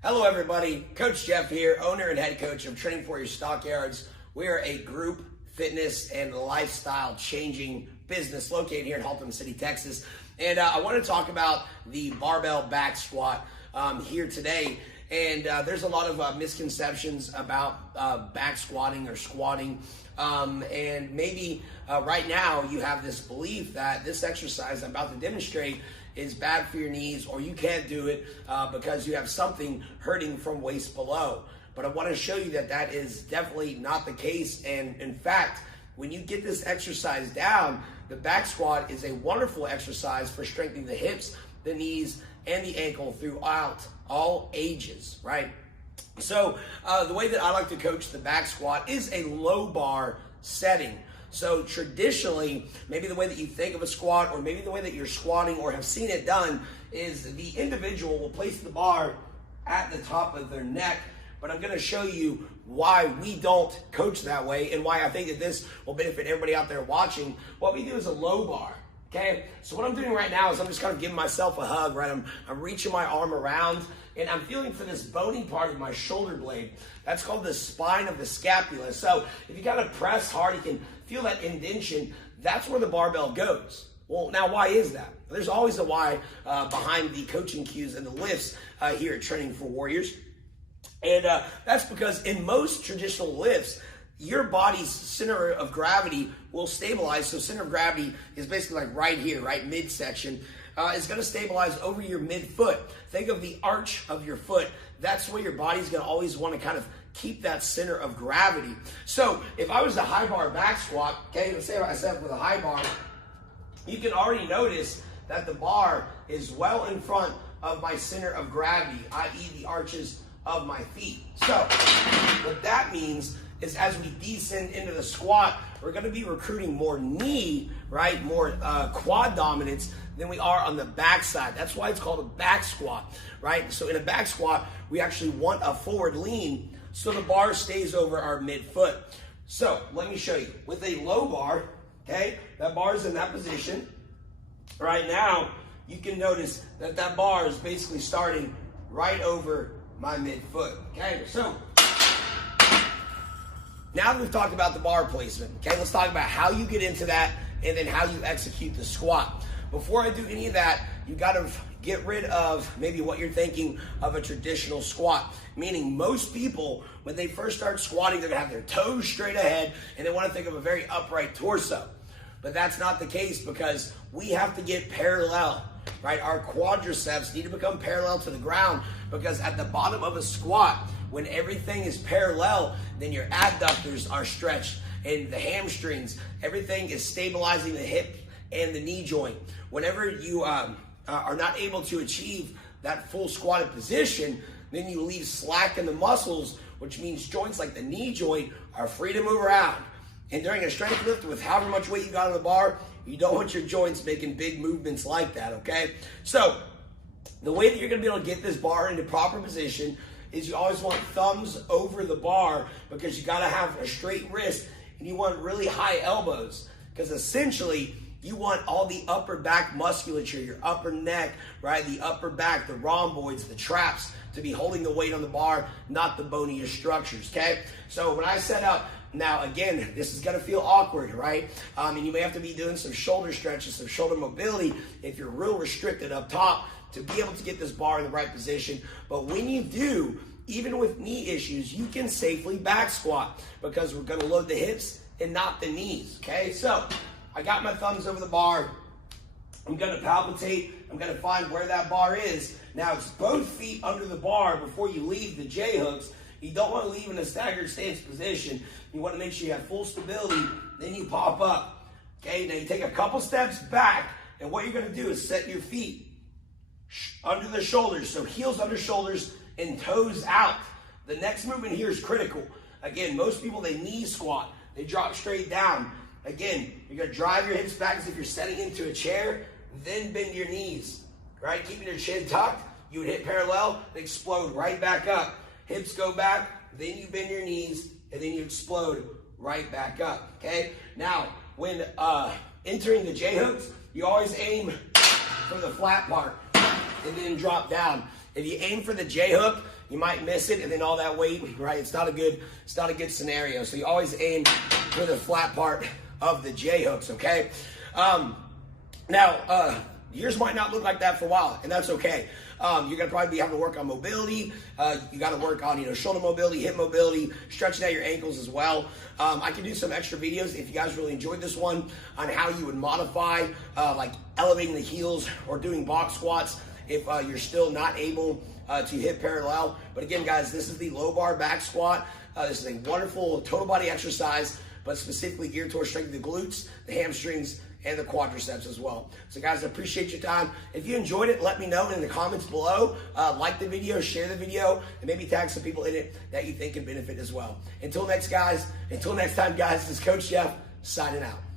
Hello everybody, Coach Jeff here, owner and head coach of Training for Your Stockyards. We are a group fitness and lifestyle changing business located here in Haltom City, Texas. And I want to talk about the barbell back squat here today. And there's a lot of misconceptions about back squatting or squatting. And maybe right now you have this belief that this exercise I'm about to demonstrate is bad for your knees, or you can't do it because you have something hurting from waist below. But I want to show you that that is definitely not the case. And in fact, when you get this exercise down, the back squat is a wonderful exercise for strengthening the hips, the knees, and the ankle throughout all ages, right? So the way that I like to coach the back squat is a low bar setting. So traditionally, maybe the way that you think of a squat, or maybe the way that you're squatting or have seen it done, is the individual will place the bar at the top of their neck. But I'm going to show you why we don't coach that way and why I think that this will benefit everybody out there watching. What we do is a low bar. Okay, so what I'm doing right now is I'm just kind of giving myself a hug, right? I'm reaching my arm around and I'm feeling for this bony part of my shoulder blade. That's called the spine of the scapula. So if you kind of press hard, you can feel that indentation. That's where the barbell goes. Well, now why is that? There's always a why behind the coaching cues and the lifts here at Training for Warriors. And that's because in most traditional lifts, your body's center of gravity will stabilize. So center of gravity is basically like right here, right midsection. It's going to stabilize over your midfoot. Think of the arch of your foot. That's where your body's going to always want to kind of keep that center of gravity. So if I was a high bar back squat, okay, let's say I set with a high bar, you can already notice that the bar is well in front of my center of gravity, i.e. the arches of my feet. So what that means is as we descend into the squat, we're going to be recruiting more knee, right? More quad dominance than we are on the back side. That's why it's called a back squat, right? So in a back squat, we actually want a forward lean so the bar stays over our midfoot. So let me show you. With a low bar, okay, that bar is in that position. Right now, you can notice that that bar is basically starting right over my midfoot, okay? So now that we've talked about the bar placement, okay, let's talk about how you get into that and then how you execute the squat. Before I do any of that, you got to get rid of maybe what you're thinking of a traditional squat. Meaning most people, when they first start squatting, they're going to have their toes straight ahead and they want to think of a very upright torso. But that's not the case because we have to get parallel, right? Our quadriceps need to become parallel to the ground because at the bottom of a squat, when everything is parallel, then your adductors are stretched and the hamstrings, everything is stabilizing the hip and the knee joint. Whenever you are not able to achieve that full squatted position, then you leave slack in the muscles, which means joints like the knee joint are free to move around. And during a strength lift with however much weight you got on the bar, you don't want your joints making big movements like that, okay? So the way that you're gonna be able to get this bar into proper position is you always want thumbs over the bar because you gotta have a straight wrist and you want really high elbows because essentially you want all the upper back musculature, your upper neck, right? The upper back, the rhomboids, the traps to be holding the weight on the bar, not the boniest structures, okay? So when I set up, now again, this is gonna feel awkward, right? And you may have to be doing some shoulder stretches, some shoulder mobility if you're real restricted up top to be able to get this bar in the right position. But when you do, even with knee issues, you can safely back squat because we're gonna load the hips and not the knees, okay? So I got my thumbs over the bar. I'm gonna palpitate. I'm gonna find where that bar is. Now it's both feet under the bar before you leave the J-hooks. You don't wanna leave in a staggered stance position. You wanna make sure you have full stability, then you pop up. Okay, now you take a couple steps back, and what you're gonna do is set your feet under the shoulders. So heels under shoulders and toes out. The next movement here is critical. Again, most people, they knee squat. They drop straight down. Again, you're gonna drive your hips back as if you're setting into a chair, then bend your knees, right? Keeping your chin tucked, you would hit parallel, and explode right back up. Hips go back, then you bend your knees, and then you explode right back up, okay? Now, when entering the J-hooks, you always aim for the flat part and then drop down. If you aim for the J hook, you might miss it, and then all that weight, right? It's not a good scenario. So you always aim for the flat part of the J hooks, okay? Now, yours might not look like that for a while, and that's okay. You're gonna probably be having to work on mobility. You got to work on shoulder mobility, hip mobility, stretching out your ankles as well. I can do some extra videos if you guys really enjoyed this one on how you would modify like elevating the heels or doing box squats if you're still not able to hip parallel. But again, guys, this is the low bar back squat. This is a wonderful total body exercise, but specifically geared towards strengthening the glutes, the hamstrings, and the quadriceps as well. So guys, I appreciate your time. If you enjoyed it, let me know in the comments below. Like the video, share the video, and maybe tag some people in it that you think can benefit as well. Until next time, guys, this is Coach Jeff signing out.